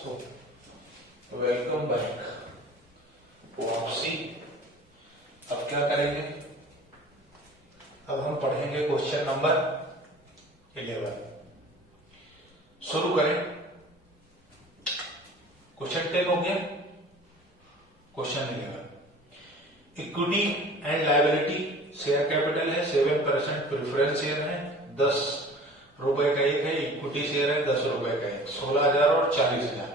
So welcome back. वापसी। अब क्या करेंगे? अब हम पढ़ेंगे क्वेश्चन नंबर 11। शुरू करें। क्वेश्चन 10 हो गया। Question 11, equity and liability share capital है 7%, प्रेफरेंस शेयर है 10 रुपए का एक है, इक्विटी शेयर है 10 रुपए का एक, 16,000 और 40,000।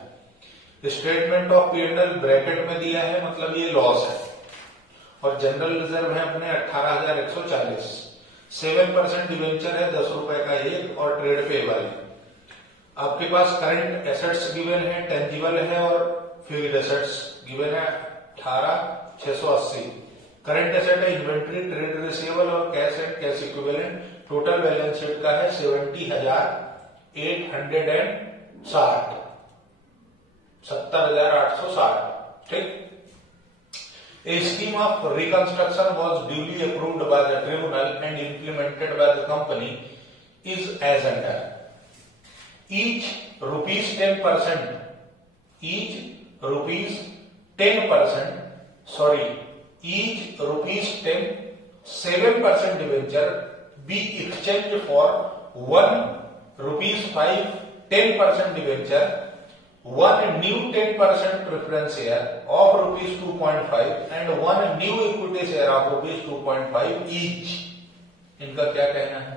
स्टेटमेंट ऑफ P&L ब्रैकेट में दिया है, मतलब ये लॉस है, और जनरल रिजर्व है अपने 18,140। 7% डिवेंचर है 10 रुपए का एक, और ट्रेड पेबल है। आपके पास करंट एसेट्स गिवन है, टेंजिबल है और फिक्स्ड एसेट्स गिवन है 18,680। करंट एसेट है इन्वेंट्री, ट्रेड रिसीवेबल और cash and cash equivalent. Total balance sheet का है 70,860, 70,860। ठीक। A scheme of reconstruction was duly approved by the tribunal and implemented by the company is as under. Each rupees 10%, each rupees 10, 7% debenture be exchanged for 1 rupees 5, 10% debenture, 1 new 10% preference share of rupees 2.5 and 1 new equity share of rupees 2.5 each। इनका क्या कहना है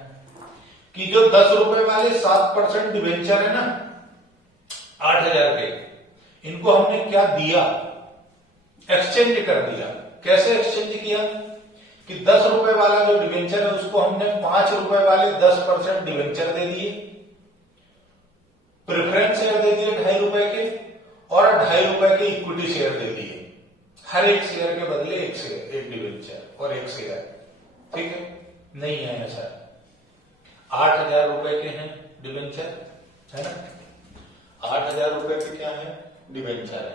कि जो 10 रुपए वाले 7% debenture है ना 8,000 के, इनको हमने क्या दिया? एक्सचेंज कर दिया। कैसे एक्सचेंज किया कि 10 रुपए वाला जो डिवेंचर है उसको हमने 5 रुपए वाले 10% डिवेंचर दे दिए, प्रेफरेंस शेयर दे दिए 2.5 रुपए के, और 2.5 रुपए के इक्विटी शेयर दे दिए। हर एक शेयर के बदले एक शेयर, एक डिवेंचर और एक शेयर। ठीक है? नहीं है ऐसा। 8,000 रुपए के हैं डिवेंचर, है ना? 8,000 रुपए के क्या है? डिवेंचर है।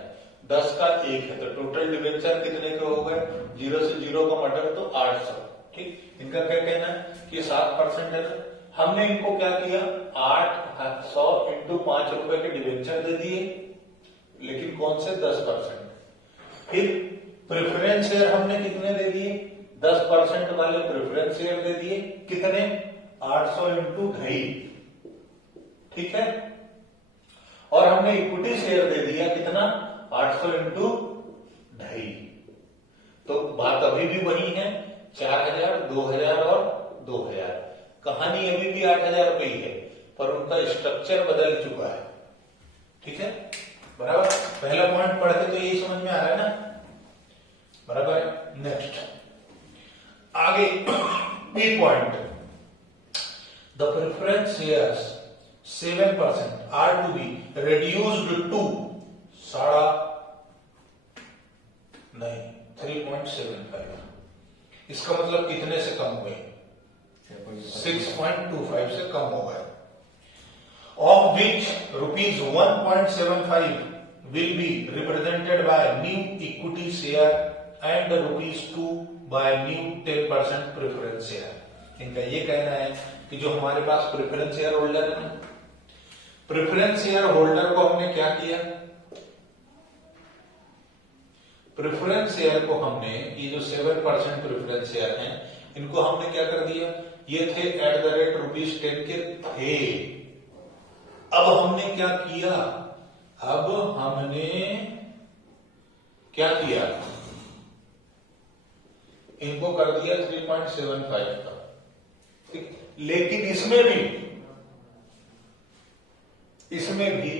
10 का एक है, तो टोटल डिवेंचर कितने के हो गए? 0 से 0 का मटर तो 800। ठीक। इनका क्या कहना है कि 7% है। हमने इनको क्या किया? 800 इंटू 5 रुपए के डिवेंचर दे दिए, लेकिन कौन से? 10%। फिर प्रेफरेंस शेयर हमने कितने दे दिए? 10% वाले प्रेफरेंस शेयर दे दिए। कितने? 800 इंटू 2.5। ठीक है। और हमने इक्विटी शेयर दे दिया कितना? 800 इंटू 2.5। तो बात अभी भी वही है, 4,000, 2,000 और 2,000। कहानी अभी भी 8,000 रुपए ही है, पर उनका स्ट्रक्चर बदल चुका है। ठीक है? बराबर। पहला पॉइंट पढ़ के तो यही समझ में आ रहा है ना? बराबर। नेक्स्ट आगे B point, the preference shares 7% are to be reduced to 3.75। इसका मतलब कितने से कम हुए? 6.25 से कम हो गए। Of which rupees 1.75 will be represented by new equity share and rupees 2 by new 10% preference share. इनका ये कहना है कि जो हमारे पास प्रेफरेंस शेयर होल्डर है, प्रेफरेंस शेयर होल्डर को हमने क्या किया? प्रेफरेंस शेयर को हमने, ये जो 7% प्रेफरेंस शेयर हैं, इनको हमने क्या कर दिया? ये थे @10 के थे। अब हमने क्या किया? अब हमने क्या किया? इनको कर दिया 3.75 का। ठीक। लेकिन इसमें भी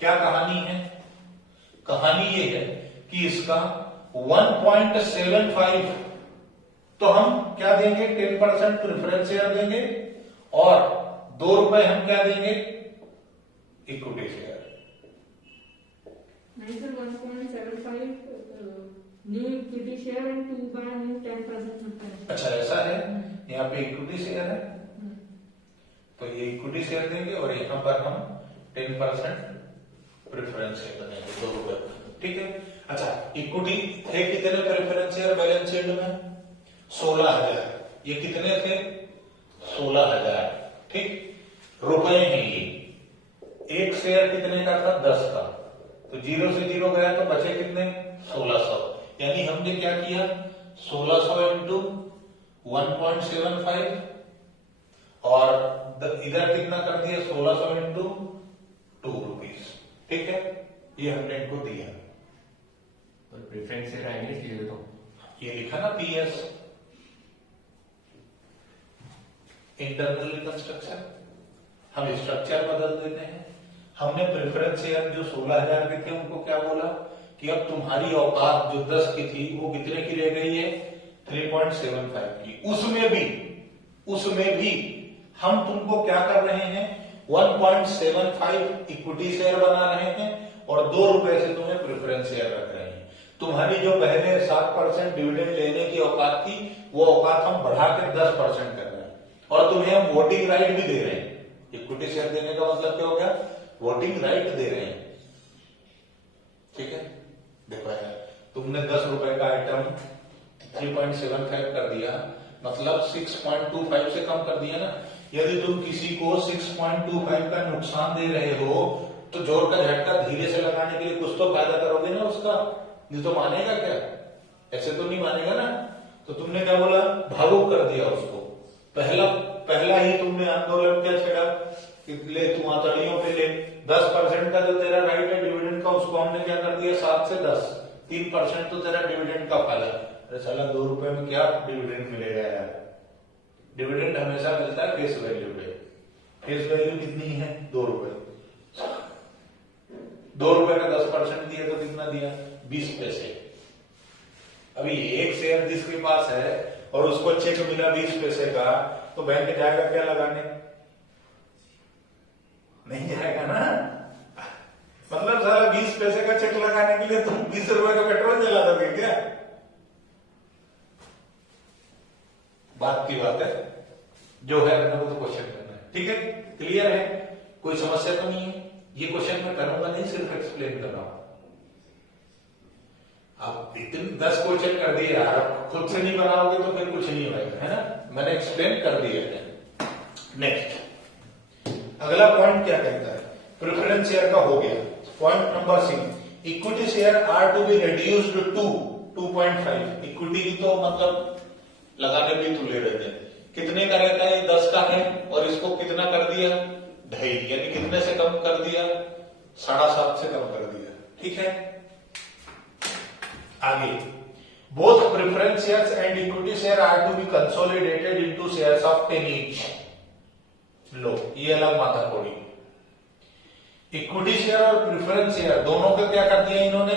क्या कहानी है? कहानी ये है कि इसका 1.75 तो हम क्या देंगे? 10% प्रेफरेंस शेयर देंगे, और 2 रुपए हम क्या देंगे? Equity share. नहीं sir, 1.75 new equity share and 2 by new 10% होता है। अच्छा, ऐसा है। यहाँ पे इक्विटी शेयर है, तो ये इक्विटी शेयर देंगे, और यहाँ पर हम 10% प्रेफरेंस शेयर देंगे 2 रुपए। ठीक है। अच्छा, इक्विटी थे कितने प्रेफरेंस शेयर बैलेंस शीट में? 16,000। ये कितने थे? 16,000। ठीक। रुपए हैं ये। एक शेयर कितने का था? 10 का। तो 0 से 0 गया तो बचे कितने 1600। यानी हमने क्या किया 1600 इंटू 1.75 और इधर कितना कर दिया 1600 इंटू 2 रुपीज। ठीक है, ये हमने इनको दिया। पर प्रेफरेंस शेयर आएंगे इसलिए तो ये लिखा ना पीएस इंटरनल रिकंस्ट्रक्शन। हम स्ट्रक्चर बदल देते हैं। हमने प्रेफरेंस शेयर जो 16,000 के थे उनको क्या बोला कि अब तुम्हारी औकात जो 10 की थी वो कितने की रह गई है 3.75 की। उसमें भी हम तुमको क्या कर रहे हैं 1.75 इक्विटी शेयर बना रहे हैं और 2 रुपए से तुम्हें प्रेफरेंस शेयर रख रहे हैं। तुम्हारी जो पहले 7% डिविडेंड लेने की औकात थी वो औकात हम बढ़ा के 10% कर रहे हैं और तुम्हें हम वोटिंग राइट भी दे रहे हैं। इक्विटी शेयर देने का मतलब क्या हो गया वोटिंग राइट दे रहे हैं। ठीक है, देखो यार तुमने 10 रुपए का आइटम 3.75 कर दिया मतलब 6.25 से कम कर दिया ना। यदि तुम किसी को 6.25 का नुकसान दे रहे हो तो जोर का झटका धीरे से लगाने के लिए कुछ तो फायदा करोगे ना उसका, नहीं तो मानेगा क्या, ऐसे तो नहीं मानेगा ना। तो तुमने क्या बोला भावुक कर दिया उसको। पहला ही तुमने आंदोलन क्या छेड़ा कि ले तू आतड़ियों पे ले 10% का जो तेरा राइट है डिविडेंड का उसको हमने क्या कर दिया 7 से 10 3% तो तेरा डिविडेंड का फायदा। अरे साला 2 रुपए में क्या डिविडेंड मिलेगा यार। डिविडेंड हमेशा मिलता है फेस वैल्यू पे। फेस वैल्यू कितनी है 2 रुपए। 2 रुपए का 10% दिया तो कितना दिया 20 पैसे। अभी एक शेयर जिसके पास है और उसको चेक मिला 20 पैसे का तो बैंक जाएगा क्या लगाने, नहीं जाएगा ना। मतलब सारा 20 पैसे का चेक लगाने के लिए तुम 20 रुपए का पेट्रोल जला दोगे क्या। बात की बात है जो है वो तो क्वेश्चन करना है। ठीक है, क्लियर है, कोई समस्या तो नहीं है। ये क्वेश्चन मैं करूंगा नहीं, सिर्फ एक्सप्लेन कर रहा हूं। आप इतने 10 क्वेश्चन कर दिए यार, खुद से नहीं बनाओगे तो फिर कुछ नहीं होगा, है ना। मैंने एक्सप्लेन कर दिया है। नेक्स्ट अगला पॉइंट क्या कहता है, प्रेफरेंस शेयर का हो गया। Point number 6, equity share are to be reduced to 2.5। Equity की तो मतलब लगाने भी तुले रहते हैं। कितने का रहता है, 10 का है और इसको कितना कर दिया 2.5, यानी कितने से कम कर दिया 7.5 से कम कर दिया। ठीक है, आगे both preference shares and equity share are to be consolidated into shares of 10 each. लो ये अलग माथा कोड़ी। इक्विटी शेयर और प्रेफरेंस शेयर दोनों का क्या कर दिया इन्होंने,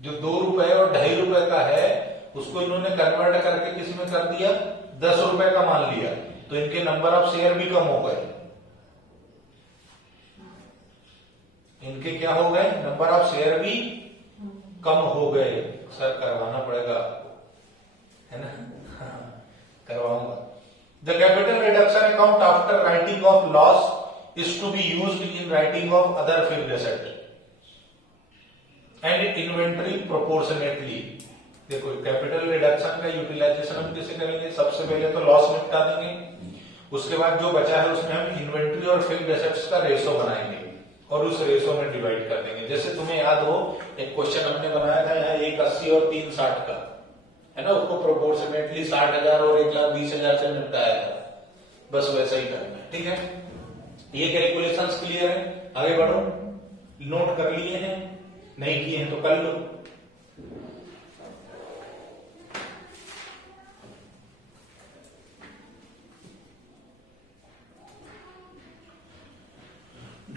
जो 2 रुपए और 2.5 रुपए का है उसको इन्होंने कन्वर्ट करके किसमें कर दिया 10 रुपए का मान लिया, तो इनके नंबर ऑफ शेयर भी कम हो गए। इनके क्या हो गए, नंबर ऑफ शेयर भी कम हो गए। सर करवाना पड़ेगा आपको, है ना। करवाऊंगा। The capital reduction account after writing off loss is to be used in writing off other fixed asset and inventory proportionately. देखो कैपिटल रिडक्शन का यूटिलाइजेशन हम कैसे करेंगे, सबसे पहले तो लॉस निपटा देंगे, उसके बाद जो बचा है उसमें हम इन्वेंटरी और फिक्स्ड एसेट्स का रेशो बनाएंगे और उस रेशो में डिवाइड कर देंगे। जैसे तुम्हें याद हो एक क्वेश्चन हमने बनाया था यहाँ 180 और 360 का, है ना, उसको प्रोपोर्शनेटली 60,000 और 1,20,000 से निपटाया था। बस वैसा ही करना है। ठीक है, ये कैलकुलेशंस क्लियर है, आगे बढ़ो। नोट कर लिए हैं, नहीं किए हैं तो कर लो।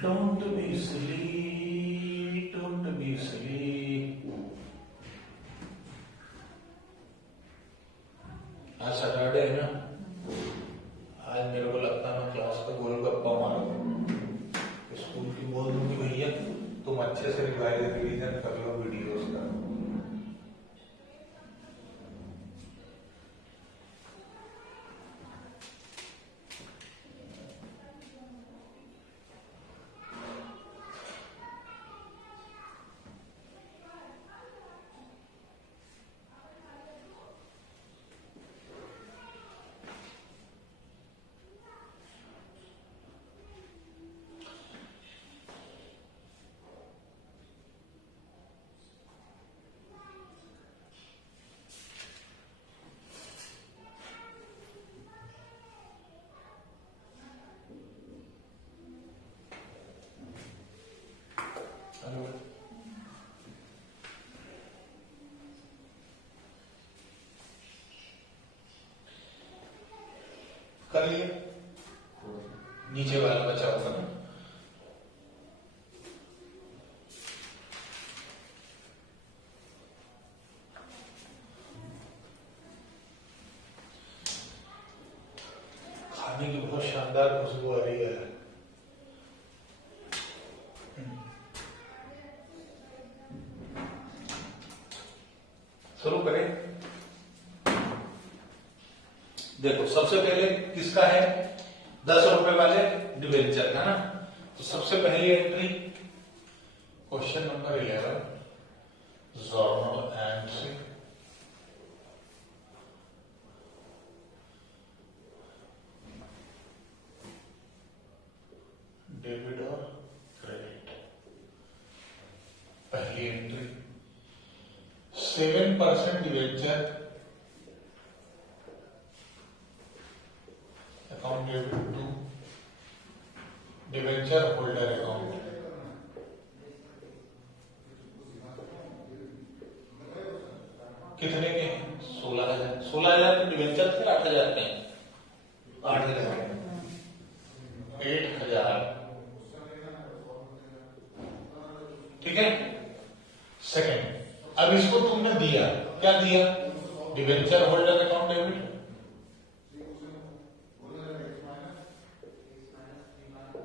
Don't be silly, don't be silly. आज सैटरडे है ना, आज मेरे को लगता है मैं क्लास का गोलगप्पा मारूंगा। स्कूल की बोल दूंगी भैया तुम अच्छे से रिवीजन कर लो वीडियोस का। कर लिया, नीचे वाला बचा होगा ना। खाने की बहुत शानदार खुशबू आ रही है। शुरू करें। देखो सबसे पहले किसका है, 10 रुपए वाले डिवेंचर का ना। तो सबसे पहली entry question number 11 journal entry, debit और क्रेडिट। पहली entry 7% debenture account debit to debenture holder account. कितने के हैं? 16,000। 16,000 के डिवेंचर थे, 8,000 के हैं। 8,000 8,000, ठीक है। सेकेंड, अब इसको तुमने दिया, क्या दिया? Debenture holder account debit.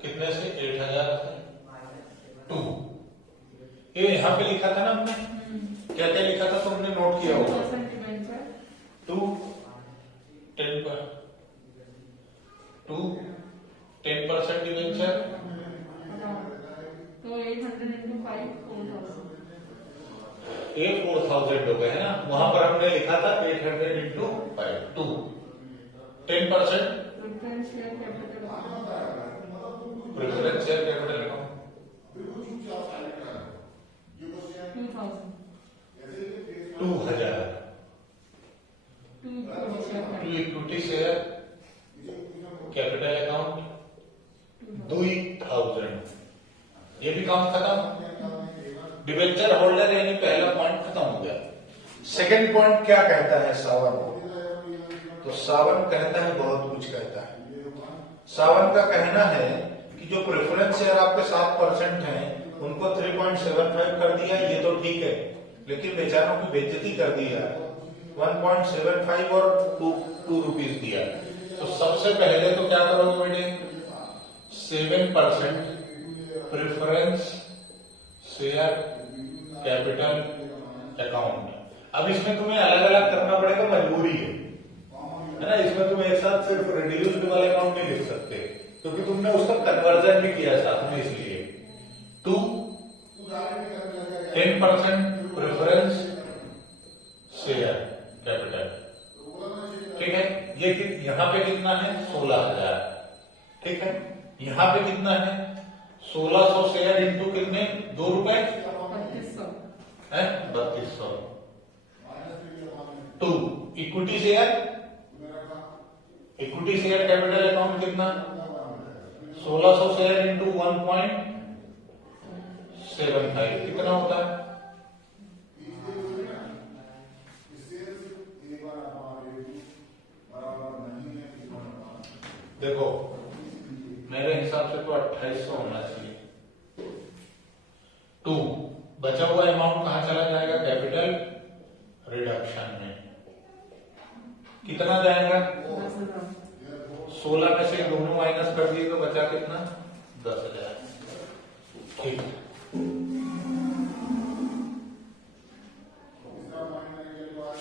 कितने से? 8,000 से 2। ये यहां पे लिखा था ना हमने, क्या क्या लिखा था तुमने नोट किया होगा? 2 10% डिवेंचर, तो 800 into 5 4,000। ये 4,000 हो गए है ना। वहां पर हमने लिखा था 800 into 5 2 10% preference share capital preference share capital account 2,000 to equity share capital account 2,000। ये भी काम खत्म। डिवेंचर होल्डर यानी पहला पॉइंट खत्म हो गया। सेकंड पॉइंट क्या कहता है सावन? तो सावन कहता है, बहुत कुछ कहता है। सावन का कहना है कि जो प्रेफरेंस शेयर आपके 7% हैं उनको 3.75 कर दिया, ये तो ठीक है, लेकिन बेचारों की बेइज्जती कर दी है। 1.75 और 2 रुपीज दिया। तो सबसे पहले तो क्या करोगे बेटे? 7% प्रेफरेंस शेयर कैपिटल अकाउंट। अब इसमें तुम्हें अलग अलग करना पड़ेगा, मजबूरी है ना। इसमें तुम एक साथ सिर्फ रिड्यूस्ड वाले अकाउंट नहीं लिख सकते, क्योंकि तुमने उसका कन्वर्जन भी किया साथ में। इसलिए 10% प्रेफरेंस शेयर कैपिटल, ठीक है। ये यहां पे कितना है? 16,000, ठीक है। यहां पे कितना है? 1,600 शेयर इंटू कितने? 2 रुपए 3,200 है, 3,200। 2 इक्विटी शेयर कैपिटल अकाउंट कितना? 1,600 शेयर इंटू 1.75 कितना होता है? देखो मेरे हिसाब से तो 2,800 होना चाहिए। 2 बचा हुआ अमाउंट कहां चला जाएगा? कैपिटल रिडक्शन में। कितना जाएगा? 16 में से दोनों माइनस कर दिए तो बचा कितना? 10,000, ठीक।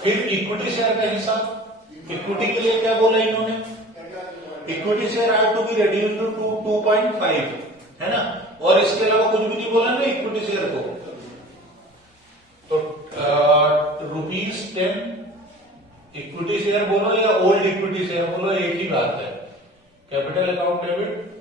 फिर इक्विटी शेयर का हिसाब। इक्विटी के लिए क्या बोला इन्होंने? Equity share are to be reduced to 2.5, है ना। और इसके अलावा कुछ भी नहीं बोला ना इक्विटी शेयर को। तो ₹10 इक्विटी शेयर बोलो या ओल्ड इक्विटी शेयर बोलो, एक ही बात है। कैपिटल अकाउंट डेबिट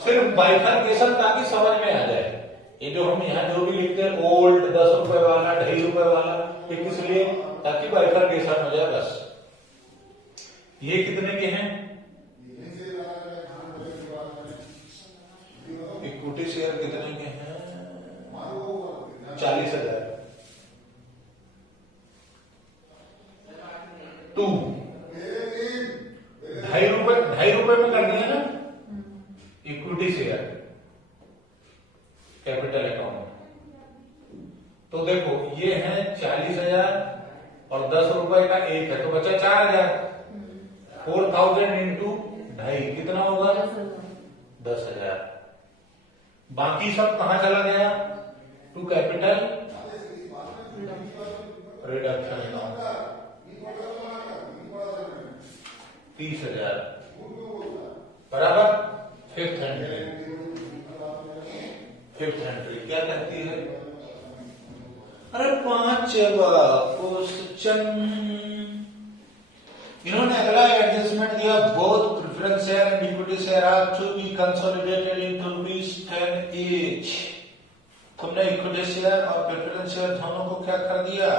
सिर्फ बाइफरकेशन ताकि समझ में आ जाए। ये जो हम यहाँ जो भी लिखते हैं ओल्ड 10 रुपए वाला, 2.5 रुपए वाला, ये किस लिए? ताकि बाइफरकेशन हो जाए बस। ये कितने के हैं? इक्विटी शेयर कितने के हैं? 40,000। 2 2.5 रुपए इक्विटी शेयर कैपिटल अकाउंट। तो देखो ये है 40,000 और 10 रुपए का एक है तो बचा 4,000। 4,000 इंटू 2.5 कितना होगा? 10,000। बाकी सब कहां चला गया? To capital reduction account. 30,000 बराबर। फिफ्थ एंट्री क्या कहती है? अरे 5वां क्वेश्चन, इन्होंने अगला एडजस्टमेंट दिया। Both preference share and equity share are to be consolidated into ₹10 each. तुमने इक्विटी शेयर और प्रेफरेंस शेयर दोनों को क्या कर दिया?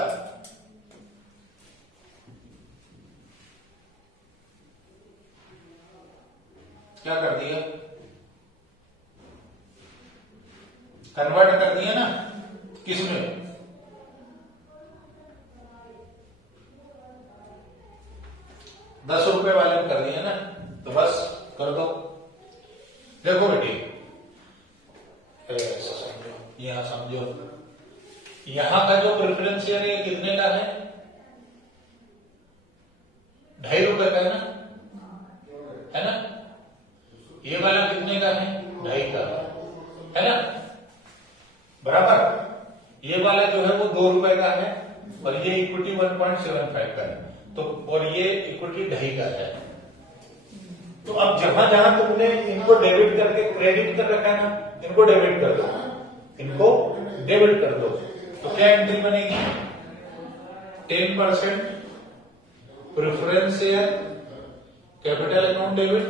क्या कर दिया? कन्वर्ट कर दिया ना। किसमें? ₹10 वाले में कर दिया ना। तो बस कर दो। देखो बेटी ऐसा समझो, यहां समझो, यहां का जो प्रेफरेंस शेयर है कितने का है? ₹2.5 का है ना? ये वाला कितने का है? 2.5 का है ना, बराबर। ये वाला जो है वो ₹2 का है और ये इक्विटी 1.75 का है। तो और ये इक्विटी 2.5 का है। तो अब जहां जहां तुमने इनको डेबिट करके क्रेडिट कर रखा है ना, इनको डेबिट कर दो, इनको डेबिट कर दो। तो क्या एंट्री बनेगी? 10% preference share capital account debit.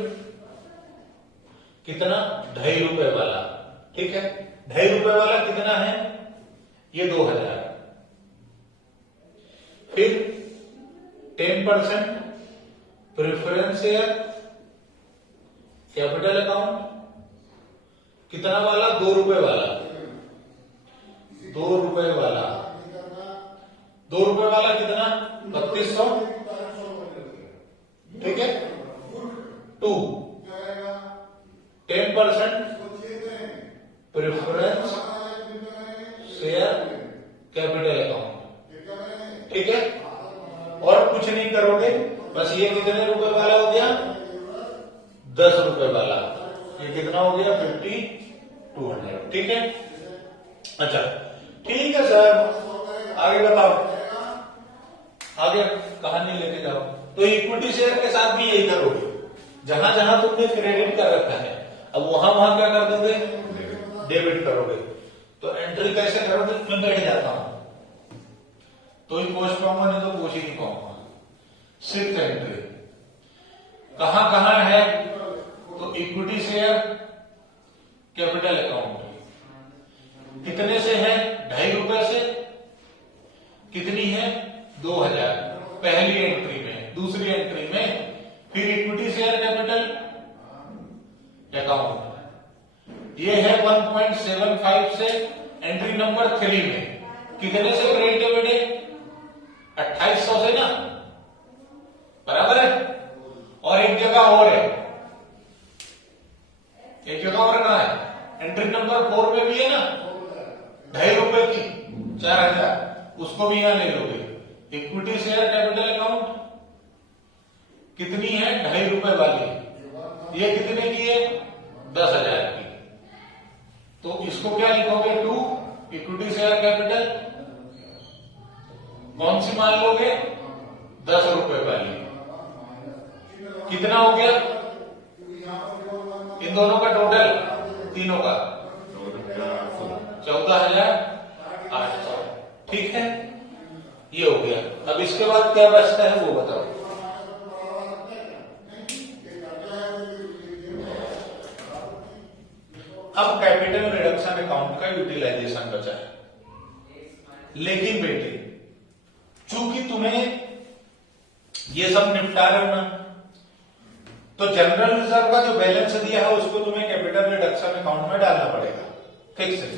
कितना? ₹2.5 वाला। ठीक है, ₹2.5 वाला कितना है? ये 2,000। फिर 10% प्रेफरेंस शेयर कैपिटल अकाउंट कितना वाला? ₹2 वाला। ₹2 वाला। ₹2 वाला कितना? 3,200। ठीक है। 2 10% प्रेफरेंस शेयर कैपिटल अकाउंट। ठीक है, और कुछ नहीं करोगे, बस ये कितने रुपए वाला हो गया? ₹10 वाला। ये कितना हो गया? 5,200। ठीक है। अच्छा ठीक है सर, आगे बताओ, आगे कहानी लेके जाओ। तो इक्विटी शेयर के साथ भी यही करोगे, जहां जहां तुमने क्रेडिट कर रखा है अब वहां वहां क्या कर दोगे? डेबिट करोगे। तो एंट्री कैसे करोगे? मैं बैठ जाता हूं तो ही पूछ पाऊंगा, नहीं तो पूछ ही नहीं पाऊंगा। सिक्स्थ एंट्री कहां कहां है? तो इक्विटी शेयर कैपिटल अकाउंट कितने से है? ₹2.5 से। कितनी है? 2,000 पहली एंट्री में। दूसरी एंट्री में फिर इक्विटी शेयर कैपिटल अकाउंट ये है 1.75 से एंट्री नंबर 3 में। कितने से क्रेडिट है बेटे? 2,800 से ना, बराबर है। और एक जगह और है, एक जगह और कहां है? एंट्री नंबर 4 में भी है ना, ₹2.5 की 4,000, उसको भी यहां ले लोगे। इक्विटी शेयर कैपिटल अकाउंट कितनी है? ₹2.5 वाली। ये कितने की है? 10,000 की। तो इसको क्या लिखोगे? 2 इक्विटी शेयर कैपिटल कौन सी मान लोगे? ₹10 वाली। कितना हो गया इन दोनों का टोटल? तीनों का 14,800। ठीक है, ये हो गया। अब इसके बाद क्या बचता है वो बताओ। अब कैपिटल रिडक्शन अकाउंट का यूटिलाइजेशन बचा है। लेकिन बेटे चूंकि तुम्हें ये सब निपटा रहे हो ना, तो जनरल रिजर्व का जो बैलेंस दिया है उसको तुम्हें कैपिटल रिडक्शन अकाउंट में डालना पड़ेगा। फिक्स है।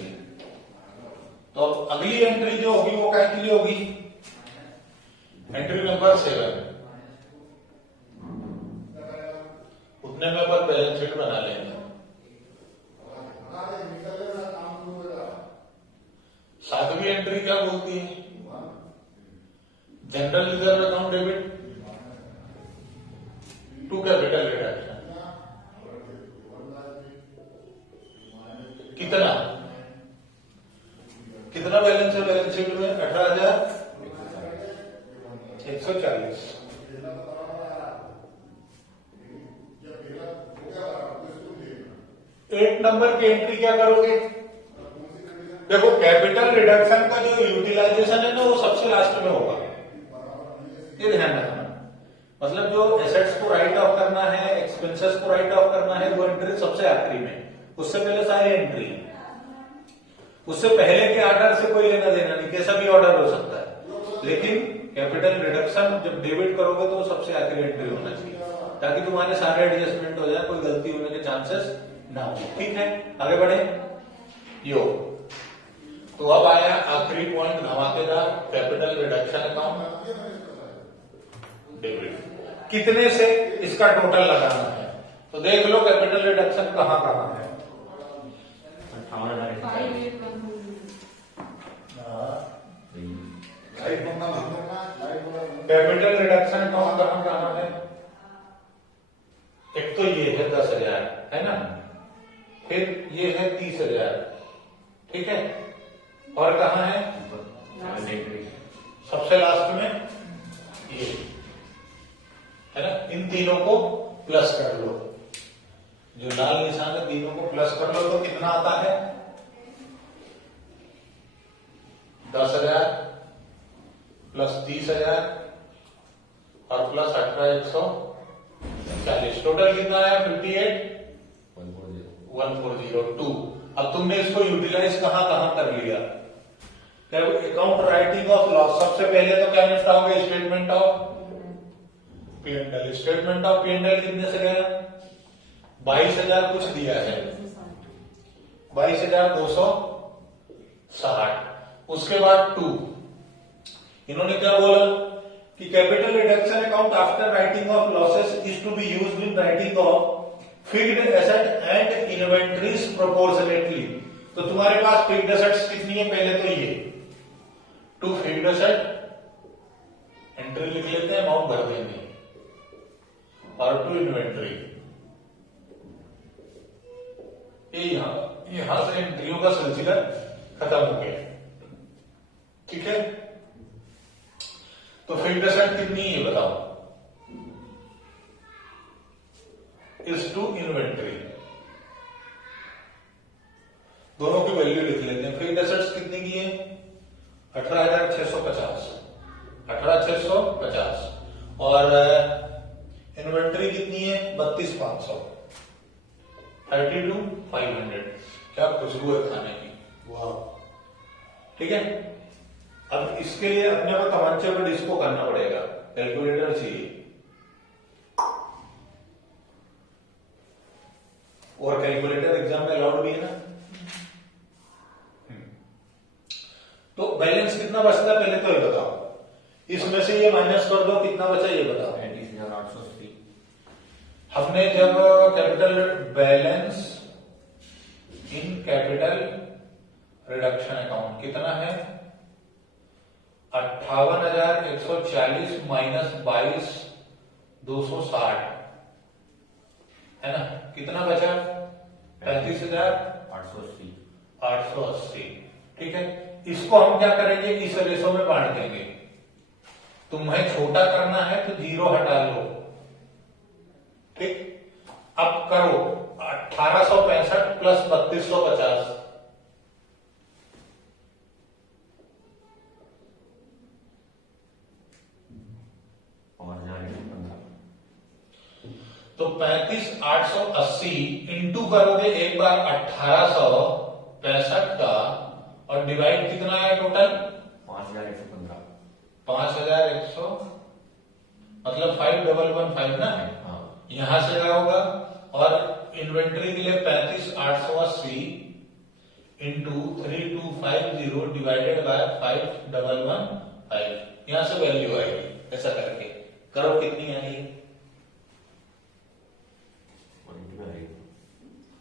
तो अगली एंट्री जो होगी वो क्या के लिए होगी? Entry number 7। उतने में अपन बैलेंस शीट बना लेंगे। क्या बोलती है? General reserve account debit to capital reduction. कितना कितना बैलेंस है बैलेंस शीट में? 18,140। एक नंबर की एंट्री क्या करोगे? देखो कैपिटल रिडक्शन का जो यूटिलाइजेशन है ना वो सबसे लास्ट में होगा, ये ध्यान रखना। मतलब जो एसेट्स को राइट ऑफ करना है, एक्सपेंसेस को राइट ऑफ करना है, वो एंट्री सबसे आखिरी में, उससे पहले सारी एंट्री। उससे पहले के ऑर्डर से कोई लेना देना नहीं, कैसा भी ऑर्डर हो सकता है, लेकिन कैपिटल रिडक्शन जब डेबिट करोगे तो सबसे आखिरी एंट्री होना चाहिए, ताकि तुम्हारे सारे एडजस्टमेंट हो जाए, कोई गलती होने के चांसेस ना हो। ठीक है, आगे बढ़े। यो तो अब आया आखिरी पॉइंट धमाकेदार, कैपिटल रिडक्शन अकाउंट डेबिट। कितने से इसका टोटल लगाना है? तो देख लो कैपिटल रिडक्शन कहां कहां है। 58,000। कैपिटल रिडक्शन अकाउंट कहां कहां है? एक तो ये है 10,000, है ना, फिर ये है 30,000, ठीक है, और कहां है? सबसे लास्ट में ये है ना। इन तीनों को प्लस कर लो, जो लाल निशान है तीनों को प्लस कर लो, तो कितना आता है? 10,000 प्लस 30,000 और प्लस 18,140, टोटल कितना है? 58,140,2। अब तुमने इसको यूटिलाइज कहां कहां कर लिया? अकाउंट राइटिंग ऑफ लॉस, सबसे पहले तो क्या निपटाओगे? Statement of P&L। Statement of P&L कितने से गया? 22,000 कुछ दिया है, 22,260। उसके बाद 2, इन्होंने क्या बोला कि capital reduction account after writing off losses is to be used in writing off fixed asset and inventories proportionately. तो तुम्हारे पास फिक्स्ड एसेट्स कितनी है? पहले तो ये 2 फिक्स्ड एसेट, एंट्री लिख लेते हैं, अमाउंट भर देंगे, और 2 इन्वेंटरी। ये यहां से एंट्रियों का सिलसिला खत्म हो गया, ठीक है। तो फिक्स्ड एसेट कितनी है बताओ? इज टू इन्वेंटरी, दोनों की वैल्यू लिख लेते हैं। फिक्स्ड एसेट्स कितनी की है? 18,650, 18,650, और इन्वेंटरी कितनी है? 32,500, 32,500। क्या खुशबू है खाने की, वाह। ठीक है, अब इसके लिए अपने को तमंचे पे डिस्को करना पड़ेगा, कैलकुलेटर चाहिए, और कैलकुलेटर एग्जाम में अलाउड भी है ना। तो बैलेंस कितना बचता है पहले तो ये बताओ, इसमें से ये माइनस कर दो, कितना बचा ये बताओ? 30,880। हमने जब capital balance in capital reduction account कितना है? 58,140 माइनस 22,260, है ना, कितना बचा? 35,880। ठीक है, इसको हम क्या करेंगे? इस रेशो में बांट देंगे। तुम्हें छोटा करना है तो 0 हटा लो, ठीक। अब करो 1865 प्लस 3250, तो 35,880 इंटू करोगे एक बार 1865 का, और डिवाइड कितना है टोटल? 5,115। 5,100, मतलब 5,115 ना। हाँ, यहां से क्या होगा? और इन्वेंट्री के लिए 35,880 इंटू 3250 डिवाइडेड बाय 5,115, यहां से वैल्यू आएगी। ऐसा करके करो, कितनी आएगी? पॉइंट में आएगी।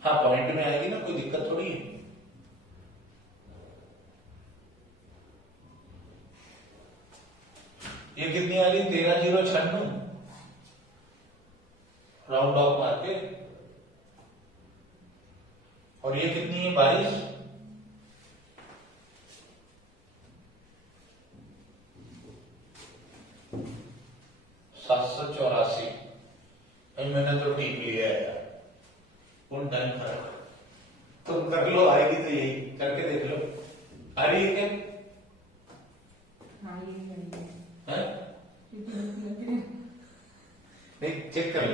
हाँ, पॉइंट में आएगी ना, कोई दिक्कत थोड़ी है। कितनी आ रही 13,096 राउंड ऑफ मार के, और ये कितनी है 22, $784। मैंने तो टीप लिया है यार, कौन टाइम फर्क तुम कर लो, आएगी तो यही करके देख लो, आ रही है क्या? हाँ ये है है? नहीं चेक कर लो,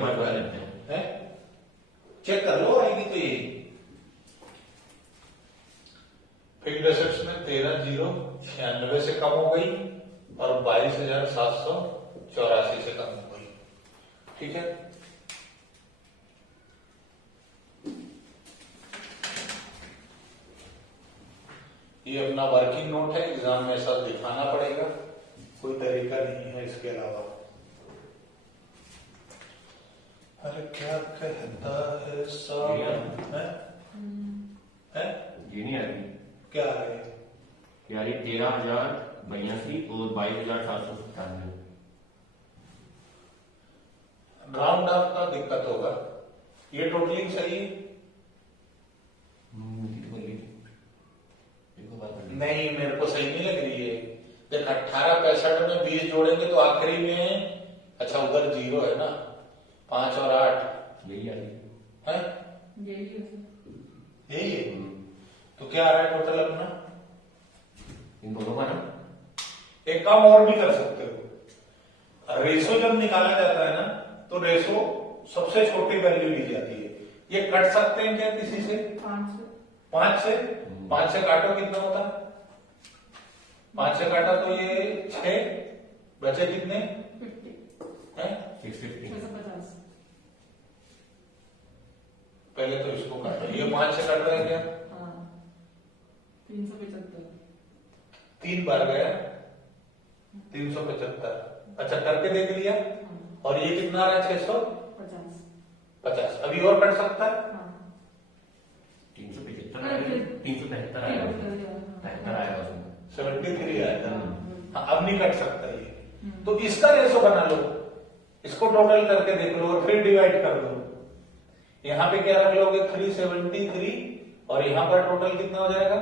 है चेक कर लो, आएगी तो यही। फिक्स्ड एसेट्स में 13,096 से कम हो गई और 22,784 से कम हो गई। ठीक है, ये अपना वर्किंग नोट है, एग्जाम में ऐसा दिखाना पड़ेगा, कोई तरीका नहीं है इसके अलावा। अरे क्या कहता है सब है? ये नहीं आ रही, क्या आ रही है? क्या आ रही 13,082 और 22,797। राउंड ऑफ का दिक्कत होगा, ये टोटलिंग सही है? नहीं मेरे को सही नहीं लग रही है। देख 1865 में 20 जोड़ेंगे तो आखिरी में, अच्छा उधर 0 है ना, 5 और 8 यही आ रही है, यही है यही है। तो क्या आ रहा है टोटल अपना? इन दोनों का ना, एक काम और भी कर सकते हो, रेशो जब निकाला जाता है ना तो रेशो सबसे छोटी वैल्यू ली जाती है। ये कट सकते हैं क्या किसी से? 5 से 5 से काटो कितना होता है? 5 से काटा तो ये 6 बचे कितने 50 हैं? 650। 650 पहले तो इसको काटो, ये 5 से काट रहा है क्या? हाँ 375 3 बार गया 375। अच्छा करके देख लिया, और ये कितना आ रहा है 650। अभी और कट सकता है? 375 आएगा, 373 आएगा, 73 आएगा उसमें, 73 आया था। हाँ, अब नहीं कट सकता ये, तो इसका रेशो बना लो, इसको टोटल करके देख लो और फिर डिवाइड कर दो। यहां पे क्या रख लोगे 373, और यहां पर टोटल कितना हो जाएगा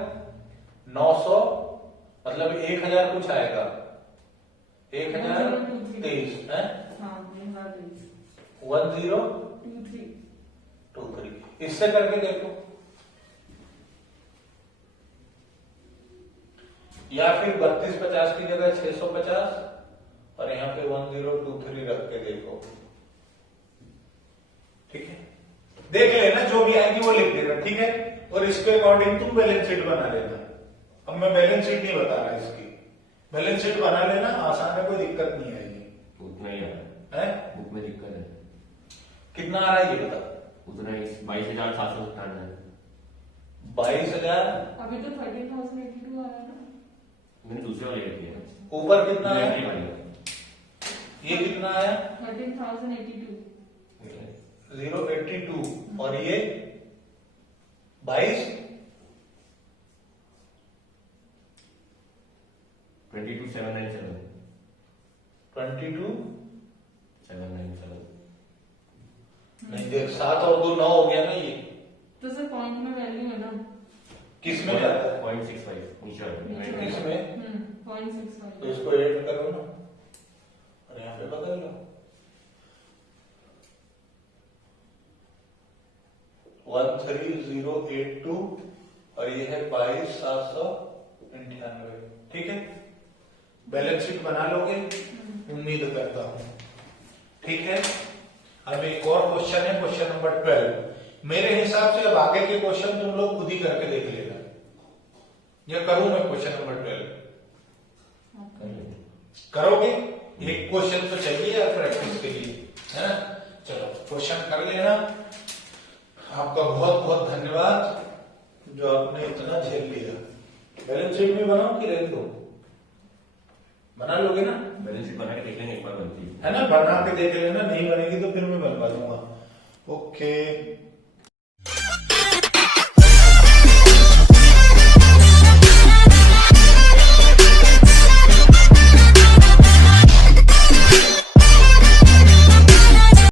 900, मतलब 1000 कुछ आएगा, 1023 है, 1023। इससे करके देखो, या फिर 3250 की जगह 650 और यहाँ पे 1023 रख के देखो। ठीक है, देख लेना, जो भी आएगी वो लिख देना। ठीक है, और इसके अकॉर्डिंग तुम बैलेंस शीट बना लेना। अब मैं बैलेंस शीट नहीं बता रहा, इसकी बैलेंस शीट बना लेना, आसान है, कोई दिक्कत नहीं आएगी। उतना ही आ रहा है, बुक में दिक्कत है। कितना आ रहा है ये बता? उतना ही 22,797। 22,000 अभी तो 13,082 आया ना। मैंने दूसरे वाले रखी है, ऊपर कितना है? दूसरी वाली। ये कितना आया 13,082 082, और ये 22 22,797। 22,797 797। नहीं देख, 7 और 2 9 हो गया ना ये। तो सर पॉइंट में वैल्यू है ना, किस में जाता है? 0.65 नीचे आता है। इसमें 0.65 तो इसको ऐड करो ना, और यहाँ पे बदल लो 13082, और ये है 22,798। ठीक है, बैलेंस शीट बना लोगे उम्मीद करता हूं। ठीक है, अब एक और क्वेश्चन है, क्वेश्चन नंबर 12। मेरे हिसाब से अब आगे के क्वेश्चन तुम लोग खुद ही करके देख लेना, या करूं मैं क्वेश्चन नंबर 12? करोगे? एक क्वेश्चन तो चाहिए यार प्रैक्टिस के लिए, है ना? चलो क्वेश्चन कर लेना। आपका बहुत बहुत धन्यवाद जो आपने इतना झेल लिया। बैलेंस शीट भी बनाओ कि रहने दो? बना लोगे ना? बैलेंस शीट बना के देख लेंगे, एक बार बनती है ना, बना के देख लेना, नहीं बनेगी तो फिर मैं बनवा दूंगा। ओके।